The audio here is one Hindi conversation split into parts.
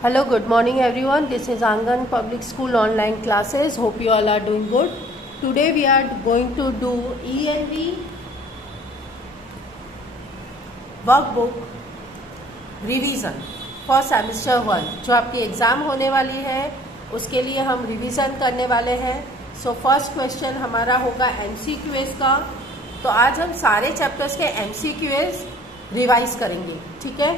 Hello, good morning everyone. This is Angan Public School online classes. Hope you all are doing good. Today we are going to do ENV workbook revision for semester 1 जो आपकी एग्ज़ाम होने वाली है उसके लिए हम रिवीजन करने वाले हैं. सो फर्स्ट क्वेश्चन हमारा होगा MCQs का. तो आज हम सारे चैप्टर्स के MCQs रिवाइज करेंगे. ठीक है,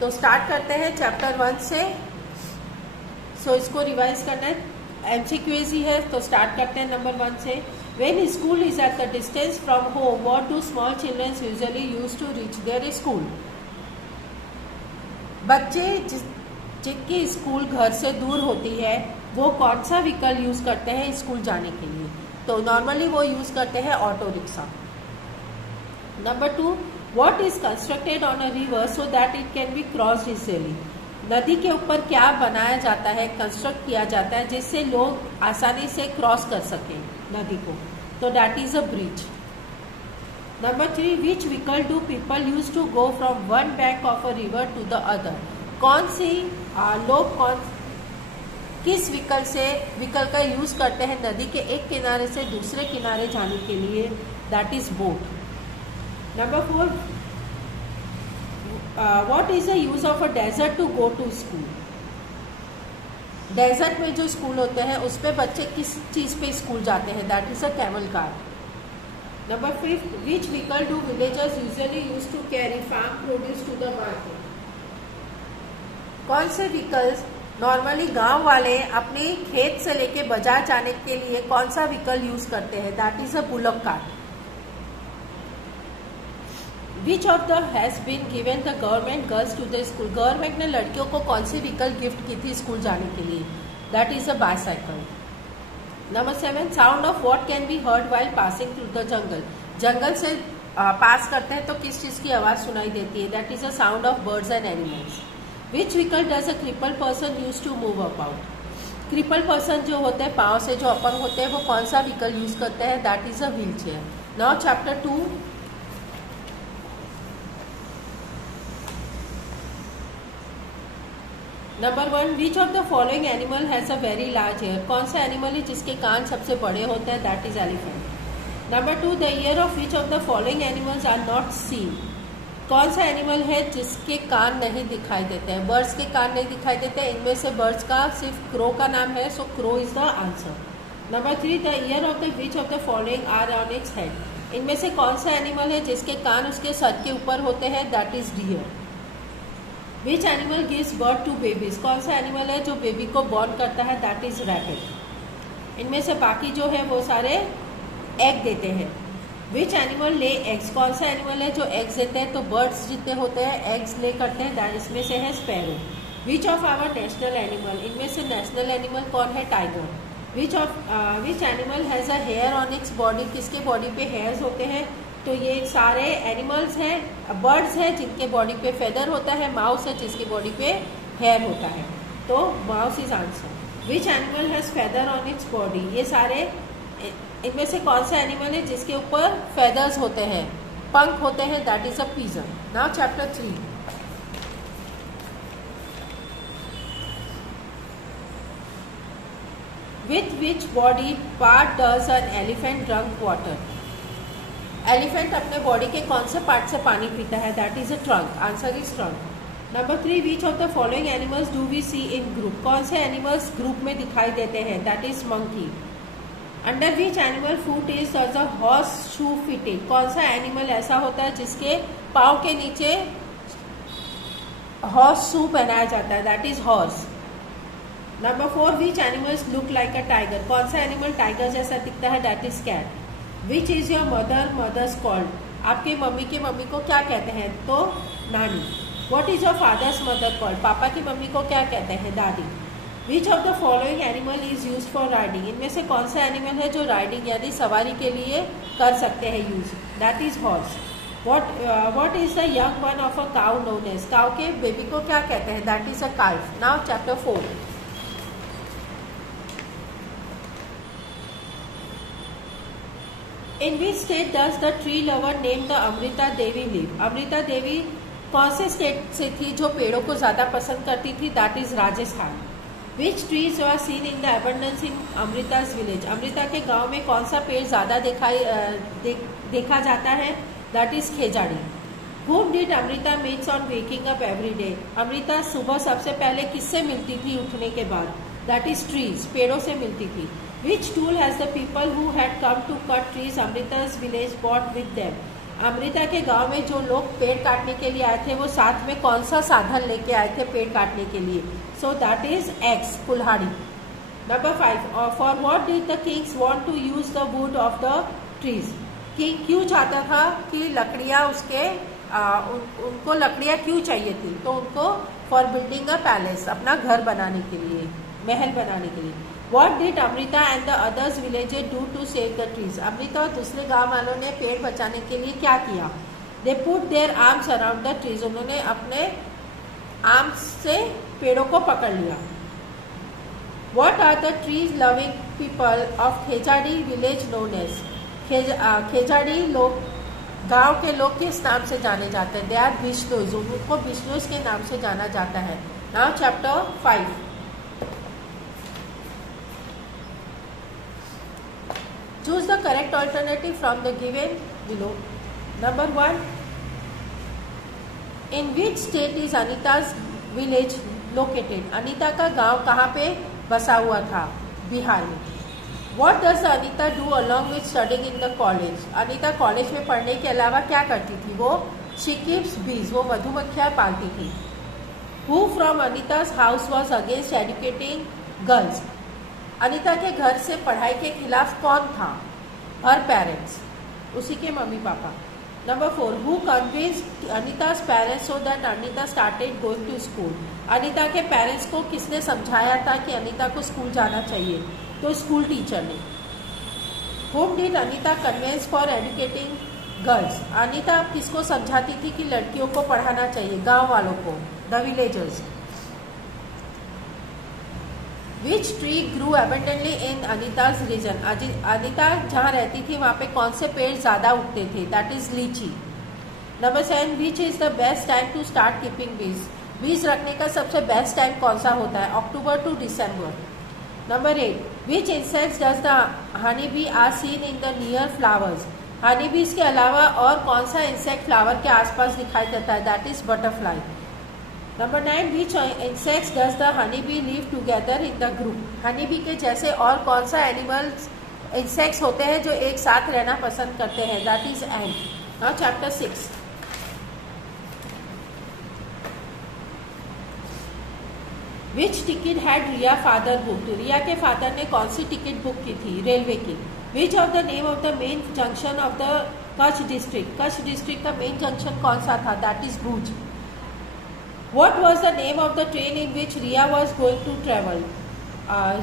तो स्टार्ट करते हैं चैप्टर 1 से. सो इसको रिवाइज करना है, MCQs ही है, तो स्टार्ट करते हैं नंबर 1 से. When school is at the distance from home what do small children usually use to reach their school. बच्चे जिनकी स्कूल घर से दूर होती है वो कौन सा व्हीकल यूज करते हैं स्कूल जाने के लिए. तो नॉर्मली वो यूज करते हैं auto rickshaw. Number 2, What is constructed on a river so that it can be crossed easily? नदी के ऊपर क्या बनाया जाता है, कंस्ट्रक्ट किया जाता है जिससे लोग आसानी से क्रॉस कर सकें नदी को. तो that is a bridge. Number 3, which vehicle do people use to go from one bank of a river to the other. कौन सी लोग किस व्हीकल का यूज करते हैं नदी के एक किनारे से दूसरे किनारे जाने के लिए. That is boat. Number 4, what is the use of a desert to go to school? Desert में जो स्कूल होते हैं उस पे बच्चे किस चीज पे स्कूल जाते हैं. That is a camel car. Number 5, which vehicle do villagers usually use to carry farm produce to the market? कौन से व्हीकल्स नॉर्मली गांव वाले अपने खेत से लेके बाजार जाने के लिए कौन सा व्हीकल यूज करते हैं. That is a bullock cart. Which of the has been given the government girls to the school? Government ने लड़कियों को कौन सी व्हीकल गिफ्ट की थी स्कूल जाने के लिए. That is a bicycle. Number 7, sound of what can be heard while passing through the jungle. जंगल से पास करते हैं तो किस चीज की आवाज सुनाई देती है. That is a sound of birds and animals. Which vehicle does a cripple person use to move about. Cripple person जो होते हैं, पाँव से जो अपंग होते हैं, वो कौन सा व्हीकल यूज करते हैं. That is a wheel chair. Now chapter 2. Number 1, which of the following animal has a very large year. कौन सा एनिमल है जिसके कान सबसे बड़े होते हैं. That is elephant. Number 2, the ear of which of the following animals are not seen. कौन सा एनिमल है जिसके कान नहीं दिखाई देते हैं. बर्ड्स के कान नहीं दिखाई देते हैं. इनमें से बर्ड्स का सिर्फ क्रो का नाम है, so crow is the answer. Number 3, the ear of the which of the following are on its head. इनमें से कौन सा एनिमल है जिसके कान उसके सर के ऊपर होते हैं. That is deer. Which animal gives birth to babies. कौन सा एनिमल है जो बेबी को बॉर्न करता है. That is rabbit. इनमें से बाकी जो है वो सारे एग देते हैं. Which animal lay eggs. कौन सा एनिमल है जो एग्स देते हैं. तो बर्ड्स जितने होते हैं एग्स ले करते हैं. इसमें से है sparrow. Which of our national animal. इनमें से नेशनल एनिमल कौन है. Tiger. Which animal has a hair on its body. किसके बॉडी पे हेयर्स होते हैं. तो ये सारे एनिमल्स हैं, बर्ड्स हैं जिनके बॉडी पे फेदर होता है. माउस है जिसकी बॉडी पे हेयर होता है. तो mouse is answer. Which animal has feather on its body. ये सारे इनमें से कौन सा एनिमल है जिसके ऊपर फेदर्स होते हैं, पंख होते हैं. That is a pigeon. Now chapter 3. With which body part does an elephant drunk water. Elephant अपने बॉडी के कौन से पार्ट से पानी पीता है. That is a trunk. Answer is trunk. Number 3, which of the following animals do we see in group. कौन से एनिमल्स ग्रुप में दिखाई देते हैं. That is monkey. Under which animal foot is the horse shoe fitted. कौन सा एनिमल ऐसा होता है जिसके पाँव के नीचे हॉर्स शू पहनाया जाता है. That is horse. Number 4, which animals look like a tiger. कौन सा एनिमल टाइगर जैसा दिखता है. That is cat. Which is your mother's called. आपके मम्मी की मम्मी को क्या कहते हैं. तो नानी. What is your father's mother called. पापा की मम्मी को क्या कहते हैं. दादी. Which of the following animal is use for riding. इनमें से कौन सा एनिमल है जो राइडिंग यानी सवारी के लिए कर सकते हैं use. That is horse. What is the young one of a cow known as. Cow के बेबी को क्या कहते हैं. That is a calf. Now chapter 4. In which state does the tree lover named the Amrita Devi live? Amrita Devi कौन से स्टेट से थी जो पेड़ों को ज़्यादा पसंद करती थी? That is Rajasthan. Which trees were seen in the abundance in अमृताज village? Amrita के गांव में कौन सा पेड़ ज़्यादा देखा जाता है? That is Khejadi. Whom did Amrita meets on waking up every day? Amrita सुबह सबसे पहले किससे मिलती थी उठने के बाद? दैट इज ट्रीज, पेड़ों से मिलती थी। Which tool has the people who had come to cut trees Amrita's village brought with them? Amrita के गांव में जो लोग पेड़ काटने के लिए आए थे वो साथ में कौन सा साधन लेके आए थे पेड़ काटने के लिए? सो दैट इज एक्स, कुल्हाड़ी। Number 5, for what did the kings want to use the wood of the trees? King क्यों चाहता था कि लकड़ियां उसके उनको लकड़ियां क्यों चाहिए थी? तो उनको फॉर बिल्डिंग अ पैलेस, अपना घर बनाने के लिए, महल बनाने के लिए। What did Amrita and the others villagers do to save the trees? Amrita और दूसरे गांव वालों ने पेड़ बचाने के लिए क्या किया? They put there arms around the trees, उन्होंने अपने आर्म्स से पेड़ों को पकड़ लिया। What are the trees loving people of Khejadi village known as? Khejadi लोग, गांव के लोग किस नाम से जाने जाते हैं? दे आर बिश्नोइज, उनको बिश्नोइज के नाम से जाना जाता है। Now chapter 5। Choose the correct alternative from the given below. Number 1. In which state is Anita's village located? Anita का गांव कहाँ पे बसा हुआ था? बिहार में। What does Anita do along with studying in the college? Anita college में पढ़ने के अलावा क्या करती थी? वो she keeps bees, वो मधुमक्खियाँ पालती थी। Who from Anita's house was against educating girls? Anita के घर से पढ़ाई के खिलाफ कौन था? हर पेरेंट्स, उसी के mummy papa. Number 4, who convinced Anita's parents so that Anita started going to school? Anita के पेरेंट्स को किसने समझाया था कि अनीता को स्कूल जाना चाहिए? तो स्कूल टीचर ने। Whom did Anita convince for educating girls? Anita किसको समझाती थी कि लड़कियों को पढ़ाना चाहिए? गांव वालों को, the villagers. Which tree grew abundantly in Anita's region? Anita जहाँ रहती थी वहाँ पे कौन से पेड़ ज़्यादा उगते थे? That is लीची। Number 7, which is the best time to start keeping bees? बीज रखने का सबसे बेस्ट टाइम कौन सा होता है? October to December. Number 8, which insects does the honey bee are seen in the near flowers? Honey बीज के अलावा और कौन सा इंसेक्ट फ्लावर के आसपास दिखाई देता है? That is butterfly। Number 9, which insects does the honey bee live together in the group? Honey bee के जैसे और कौन सा एनिमल्स, इंसेक्ट्स होते हैं जो एक साथ रहना पसंद करते हैं? That is ant. Now chapter 6। Which ticket had Riya father book? Riya के फादर ने कौन सी टिकट बुक की थी? रेलवे की। Which of the name of the main junction of the Kutch district? Kutch district का मेन जंक्शन कौन सा था? That is Bhuj. What was the name of the train in which Riya was going to travel?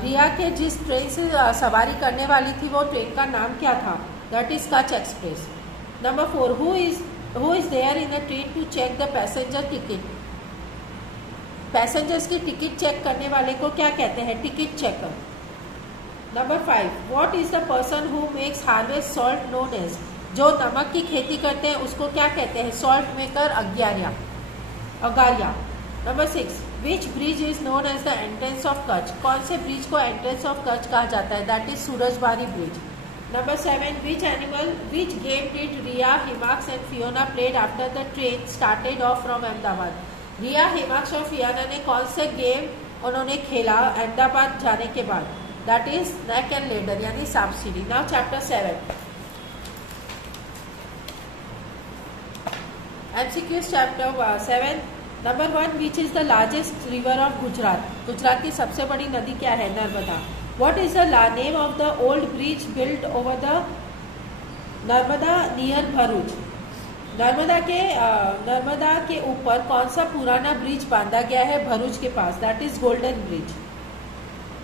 रिया के जिस ट्रेन से सवारी करने वाली थी वो ट्रेन का नाम क्या था? That is Kutch express. Number 4, who is there in a train to check the passenger ticket? Passengers की टिकट चेक करने वाले को क्या कहते हैं? Ticket checker. Number 5, what is the person who makes harvest salt known as? जो नमक की खेती करते हैं उसको क्या कहते हैं? Salt maker, Agariya. Number 6, which bridge is known as the entrance of Kutch? कौन से ब्रिज को एंट्रेंस ऑफ कच्छ कहा जाता है? That is Surajbari bridge. Number 7, which game did Riya, Himaksh and Fiona played after the train started off from Ahmedabad? Riya, Himaksh और फियोना ने कौन से गेम उन्होंने खेला अहमदाबाद जाने के बाद? That is snake and ladder, यानी सांप सीढ़ी। Now chapter 7। MCQs chapter 7। Number 1, which is the largest river of Gujarat? Gujarat की सबसे बड़ी नदी क्या है? Narmada. What is the name of the old bridge built over the Narmada near Bharuch? Narmada के ऊपर कौन सा पुराना ब्रिज बांधा गया है भरूच के पास? That is golden bridge.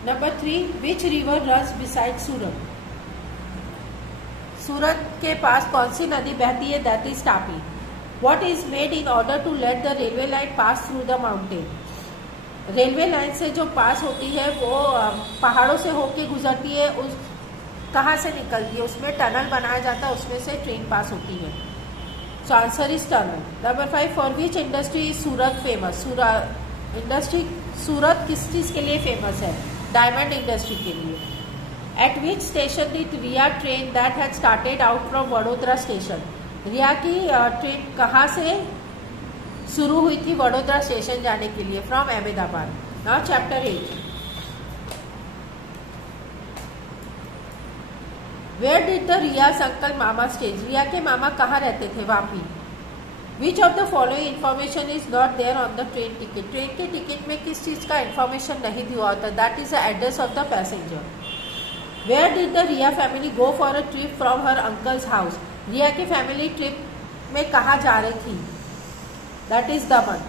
Number 3, which river runs beside Surat? Surat के पास कौन सी नदी बहती है? That is Tapi. What is made in order to let the railway line pass through the mountain? Railway line से जो पास होती है वो पहाड़ों से होके गुजरती है, उस कहाँ से निकलती है? उसमें टनल बनाया जाता है, उसमें से ट्रेन पास होती है। So answer is tunnel. Number 5, for which industry is Surat famous? सूरत किस चीज के लिए फेमस है? डायमंड इंडस्ट्री के लिए. At which station did Ria train that had started out from Vadodara station? Riya की ट्रेन कहाँ से शुरू हुई थी वडोदरा स्टेशन जाने के लिए? From Ahmedabad. Now chapter 8. Where did the Ria's uncle mama stay? रिया के मामा कहाँ रहते थे? Vapi. Which of the following information is not there on the train ticket? Train के टिकट में किस चीज का इंफॉर्मेशन नहीं दिया होता? That is the address of the passenger. Where did the Ria family go for a trip from her uncle's house? रिया की फैमिली ट्रिप में कहाँ जा रही थी? That is Daman.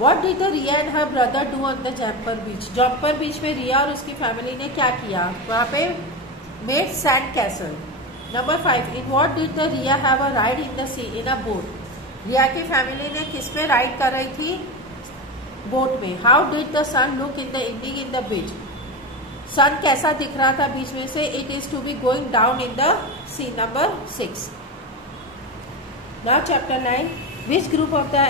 What did the Ria and her brother do on the Jamper beach? Jampore beach में रिया और उसकी फैमिली ने क्या किया? वहाँ पे made sand castle. Number 5. In what did the Ria have a ride in the sea in a boat? रिया की फैमिली ने किस में राइड कर रही थी? बोट में. How did the sun look in the evening in the beach? सन कैसा दिख रहा था बीच में से? It is to be going down in the sea. Number 6. Now chapter 9. Which group of the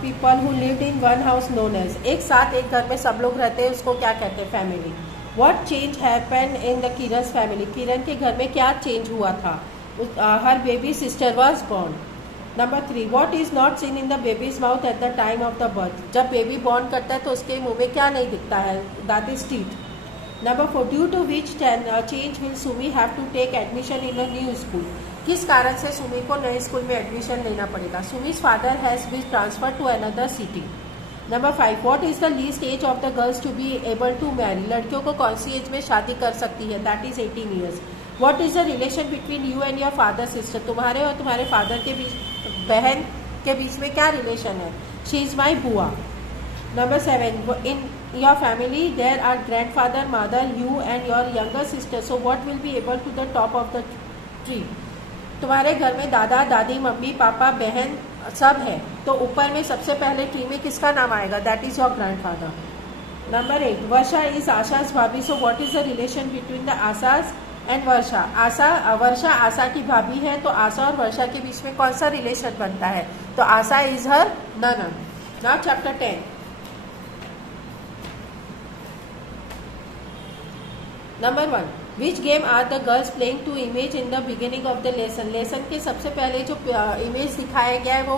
people who lived in one house known as? एक साथ एक घर में सब लोग रहते हैं, उसको क्या कहते हैं? Family. What change happened in the Kiran's family? किरण के घर में क्या चेंज हुआ था? Her baby sister was born. Number 3. What is not seen in the baby's mouth at the time of the birth? जब बेबी बॉर्न करता है तो उसके मुंह में क्या नहीं दिखता है? That is teeth. Number 4. Due to which change will Sumi have to take admission in a new school? किस कारण से सुमी को नए स्कूल में एडमिशन लेना पड़ेगा? Sumi's father has been transferred to another city. Number 5. What is the least age of the girls to be able to marry? लड़कियों को कौन सी एज में शादी कर सकती है? That is 18 years. What is the relation between you and your father sister? तुम्हारे और तुम्हारे फादर के बीच, बहन के बीच में क्या रिलेशन है? She is my बुआ. Number 7. In your family there are grandfather, mother, you and your younger sister. So what will be able to the top of the tree? तुम्हारे घर में दादा दादी मम्मी पापा बहन सब है, तो ऊपर में सबसे पहले ट्री में किसका नाम आएगा? That is your grandfather. Number 8. Varsha is Asha's bhabhi. So what is the relation between the Asha's and Varsha? Varsha Asha की भाभी है, तो आशा और वर्षा के बीच में कौन सा रिलेशन बनता है? तो Asha is her nanad. Now chapter 10. Number 1. Which game are the girls playing to image in the beginning of the lesson? Lesson के सबसे पहले जो इमेज दिखाया गया है वो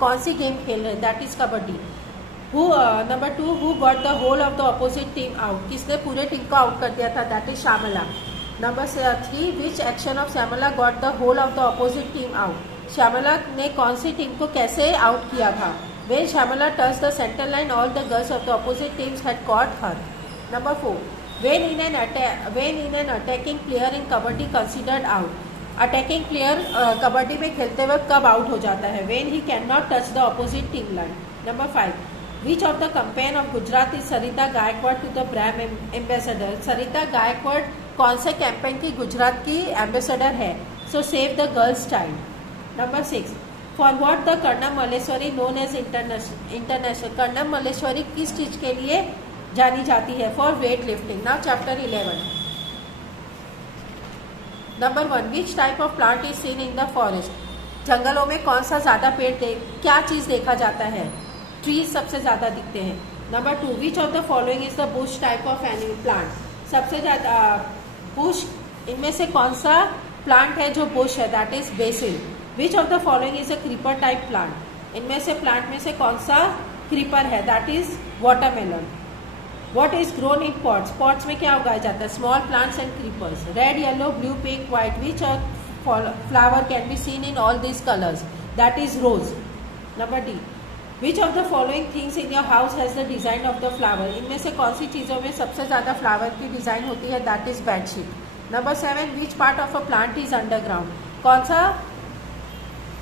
कौन सी गेम खेल रहे हैं? That is kabaddi. Number 2. Who got the whole of the opposite team out? किसने पूरे टीम को आउट कर दिया था? That is Shyamala. Number 3. Which action of Shyamala got the whole of the opposite team out? Shyamala ने कौन सी टीम को कैसे आउट किया था? When Shyamala touched the center line, all the girls of the opposite teams had caught her. Number 4. When in an attacking player in kabaddi considered out? Attacking player kabaddi में खेलते वक्त कब आउट हो जाता है? When he cannot touch the opposite team line. Number 5. Which of the campaign of Gujarat is Sarita Gaikwad to the brand ambassador? सरिता गायकवाड़ कौन से कैंपेन की गुजरात की एम्बेसडर है? So save the girls child. Number 6. For what the Karnam Malleswari known as international? Karnam Malleswari किस चीज के लिए जानी जाती है? For weight lifting. Now chapter 11. Number 1. Which type of plant is seen in the forest? जंगलों में कौन सा ज्यादा पेड़ क्या चीज देखा जाता है? ट्रीज सबसे ज्यादा दिखते हैं. Number 2. Which of the following is the Bush type of animal plant? सबसे ज्यादा बुश इनमें से कौन सा प्लांट है जो बुश है? That is BECIL. Which of the following is a creeper type plant? इनमें से प्लांट में से कौन सा क्रीपर है? That is watermelon. What is grown in pots? Pots में क्या उगाया जाता है? Small plants and creepers. Red, yellow, blue, pink, white. Which flower can be seen in all these colors? That is rose. Number D. Which of the following things in your house has the design of the flower? इनमें से कौन सी चीजों में सबसे ज्यादा फ्लावर की डिजाइन होती है? That is bedsheet. Number 7. Which part of a plant is underground? कौन सा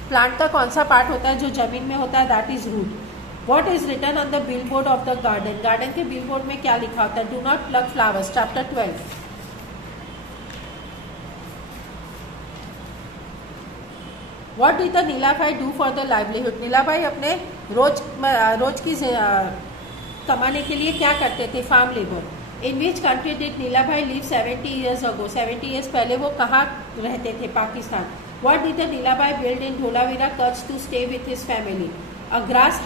प्लांट का कौन सा पार्ट होता है जो जमीन में होता है? That is root. What is written on the billboard of the garden? Garden के बिलबोर्ड में क्या लिखा होता है? Do not pluck flowers. Chapter 12. What did the नीलाभाई do for the livelihood? नीलाभाई अपने रोज की कमाने के लिए क्या करते थे? Farm labour. In which country did Nilabhai live 70 years ago? 70 years पहले वो कहाँ रहते थे? Pakistan. What did the Nilabai build in Dholavira, Kutch to stay with his family? A grass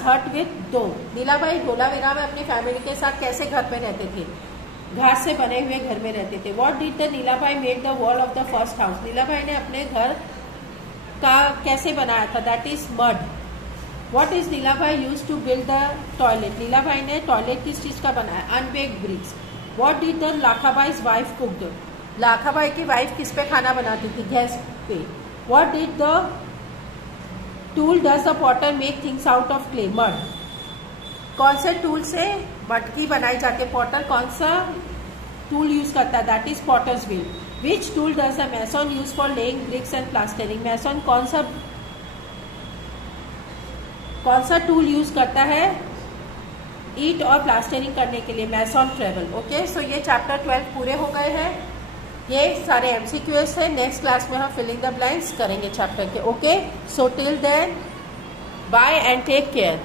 hut with dome. Nilabai Dholavira में अपनी फैमिली के साथ कैसे घर में रहते थे? घास से बने हुए घर में रहते थे. What did the Nilabai made the wall of the first house? Nilabai ने अपने घर का कैसे बनाया था? That is mud. What is Nilabai used to build the toilet? Nilabai ने टॉयलेट किस चीज का बनाया? Unbaked bricks. What did the लाखाबाई's wife cooked? लाखाबाई की वाइफ किस पे खाना बनाती थी? गैस पे. What did the tool does the potter make things out of clay? Mud. कौन से टूल से मटकी बनाई जाती है? पॉटर कौन सा टूल यूज करता है? That is potter's wheel. Which tool does the mason use for laying bricks and plastering? Mason कौन सा टूल यूज करता है ईट और प्लास्टरिंग करने के लिए? मैसन ट्रेवल. ओके, सो ये चैप्टर 12 पूरे हो गए हैं. ये सारे MCQs है. नेक्स्ट क्लास में हम फिलिंग द ब्लैंक्स करेंगे चैप्टर के. Okay, so till then bye and take care.